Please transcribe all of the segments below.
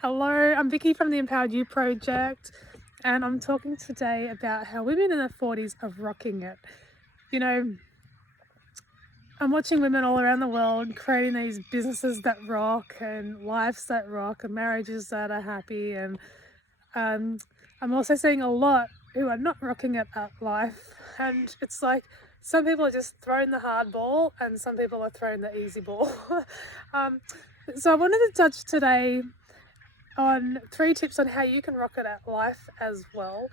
Hello, I'm Vicky from the Empowered You Project, and I'm talking today about how women in their 40s are rocking it. You know, I'm watching women all around the world creating these businesses that rock, and lives that rock, and marriages that are happy. And um, I'm also seeing a lot who are not rocking it at life. And it's like some people are just throwing the hard ball, and some people are throwing the easy ball. um, so I wanted to touch today on 3 tips on how you can rock it at life as well.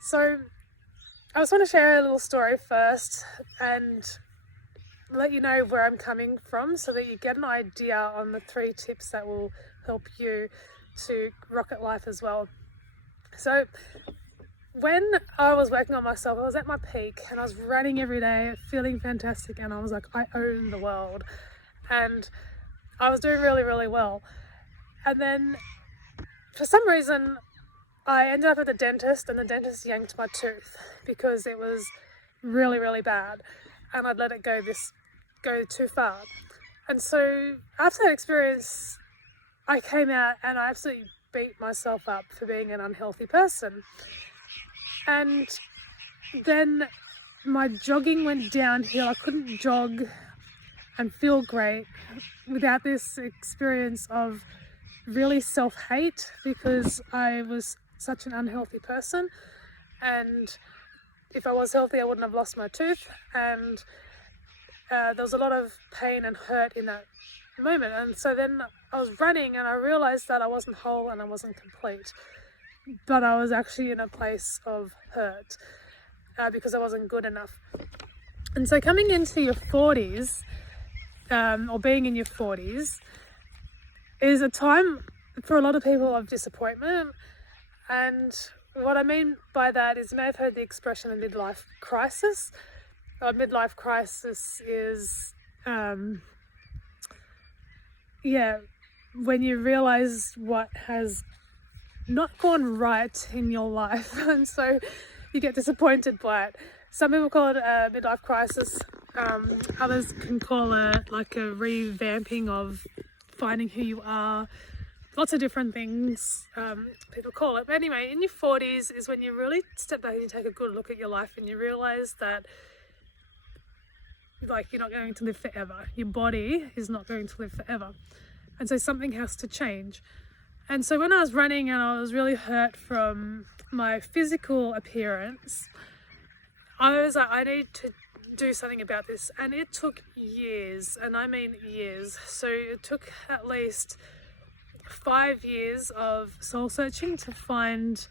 So I just want to share a little story first and let you know where I'm coming from so that you get an idea on the 3 tips that will help you to rock at life as well. So when I was working on myself, I was at my peak and I was running every day, feeling fantastic, and I was like, I own the world. And I was doing really, really well. And then for some reason, I ended up at the dentist, and the dentist yanked my tooth because it was really, really bad, and I'd let it go too far. And so after that experience, I came out and I absolutely beat myself up for being an unhealthy person. And then my jogging went downhill. I couldn't jog and feel great without this experience of really self-hate because I was such an unhealthy person, and if I was healthy I wouldn't have lost my tooth. And there was a lot of pain and hurt in that moment, and so then I was running and I realized that I wasn't whole and I wasn't complete, but I was actually in a place of hurt because I wasn't good enough. And so coming into your 40s, or being in your 40s, is a time for a lot of people of disappointment. And what I mean by that is, you may have heard the expression a midlife crisis. A midlife crisis is, when you realize what has not gone right in your life, and so you get disappointed by it. Some people call it a midlife crisis. Others can call it like a revamping of finding who you are. Lots of different things people call it. But anyway, in your 40s is when you really step back and you take a good look at your life and you realize that you're not going to live forever. Your body is not going to live forever. And so something has to change. And so when I was running and I was really hurt from my physical appearance, I was like, I need to do something about this. And it took years, and I mean years. So it took at least 5 years of soul searching to find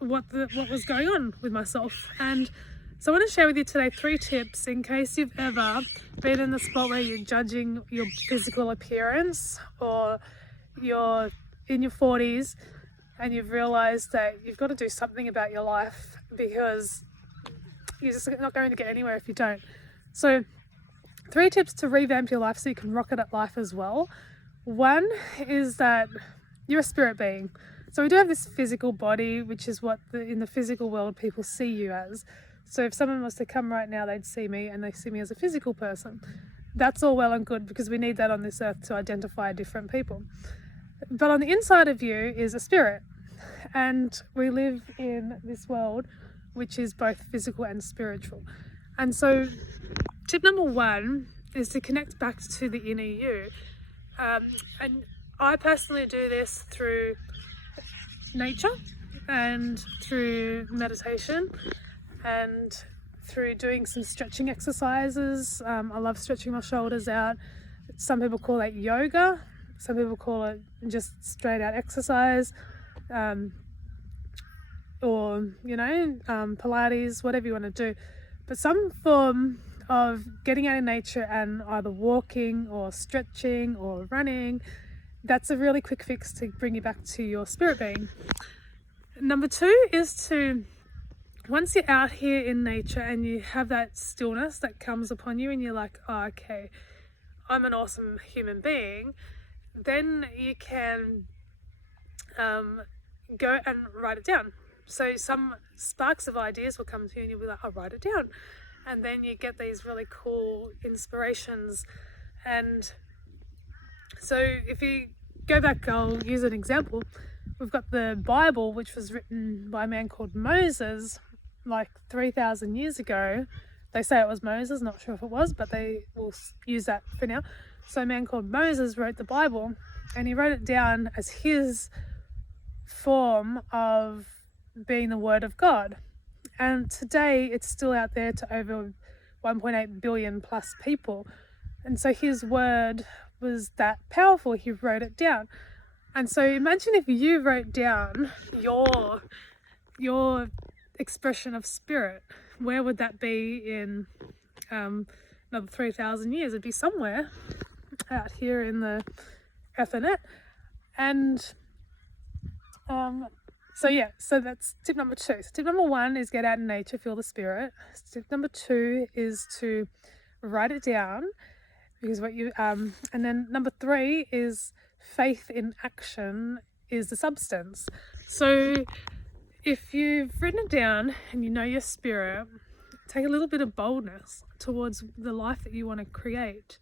what was going on with myself. And so I want to share with you today 3 tips in case you've ever been in the spot where you're judging your physical appearance, or you're in your 40s and you've realized that you've got to do something about your life because you're just not going to get anywhere if you don't. So 3 tips to revamp your life so you can rock it at life as well. One is that you're a spirit being. So we do have this physical body, which is what in the physical world people see you as. So if someone was to come right now, they'd see me and they see me as a physical person. That's all well and good because we need that on this earth to identify different people. But on the inside of you is a spirit, and we live in this world which is both physical and spiritual. And so tip number 1 is to connect back to the inner you. And I personally do this through nature and through meditation and through doing some stretching exercises. I love stretching my shoulders out. Some people call that yoga. Some people call it just straight out exercise. Or Pilates, whatever you want to do, but some form of getting out in nature and either walking or stretching or running, that's a really quick fix to bring you back to your spirit being. Number 2 is to, once you're out here in nature and you have that stillness that comes upon you and you're like, oh, okay, I'm an awesome human being, then you can go and write it down. So some sparks of ideas will come to you and you'll be like, I'll write it down. And then you get these really cool inspirations. And So if you go back, I'll use an example. We've got the Bible, which was written by a man called Moses like 3,000 years ago. They say it was Moses, not sure if it was, but they will use that for now. So a man called Moses wrote the Bible, and he wrote it down as his form of being the Word of God. And today it's still out there to over 1.8 billion plus people. And so his word was that powerful, he wrote it down. And so imagine if you wrote down your expression of spirit. Where would that be in another 3,000 years? It'd be somewhere out here in the Ethernet. And so that's tip number 2. So tip number 1 is get out in nature, feel the spirit. Tip number 2 is to write it down, because and then number 3 is faith in action is the substance. So if you've written it down and you know your spirit, take a little bit of boldness towards the life that you want to create.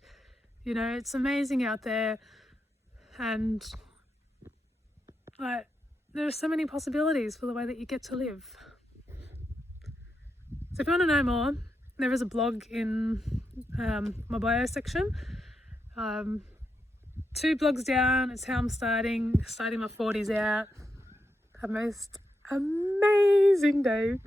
You know, it's amazing out there, and there are so many possibilities for the way that you get to live. So if you want to know more, there is a blog in my bio section. 2 blogs down, it's how I'm starting my 40s out. Have a most amazing day.